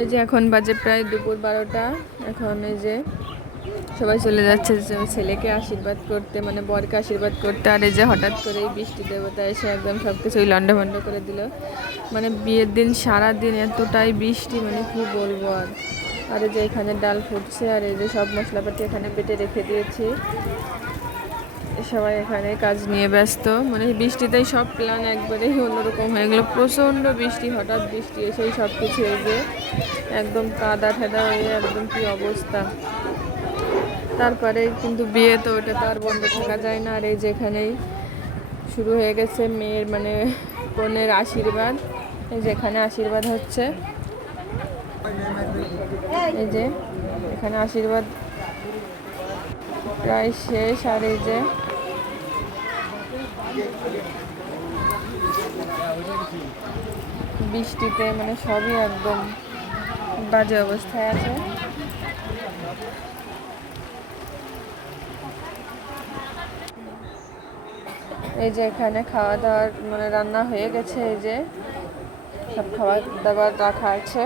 এই যে এখন বাজে প্রায় দুপুর বারোটা। এখন এই যে সবাই চলে যাচ্ছে ছেলেকে আশীর্বাদ করতে মানে বরকে আশীর্বাদ করতে। আর এই যে হঠাৎ করে এই বৃষ্টি দেবতা এসে একদম সব কিছুই লন্ডভন্ড করে দিল। মানে বিয়ের দিন সারা দিন এতটাই বৃষ্টি মানে কি বলব আর। আর এই যে এখানে ডাল ফুটছে, আর এই যে সব মশলাপাতি এখানে বেটে রেখে দিয়েছি। সবাই এখানে কাজ নিয়ে ব্যস্ত। মানে বৃষ্টিতেই সব প্ল্যান একবারেই অন্যরকম হয়ে গেলো। প্রচণ্ড বৃষ্টি, হঠাৎ বৃষ্টি এসেই সব কিছু এই যে একদম কাদা ঠেদা হয়ে একদম কি অবস্থা। তারপরে কিন্তু বিয়ে তো ওটা তো আর বন্ধ থাকা যায় না। আর এই যেখানেই শুরু হয়ে গেছে মেয়ের মানে বোনের আশীর্বাদ। এই যে আশীর্বাদ হচ্ছে। এই যে এখানে আশীর্বাদ। প্রায় শেষ। আর এই যে বৃষ্টিতে মানে সবই একদম বাজে অবস্থায় আছে। এই যে এখানে খাওয়া দাওয়ার মানে রান্না হয়ে গেছে, এই যে সব খাবার দাবার রাখা আছে।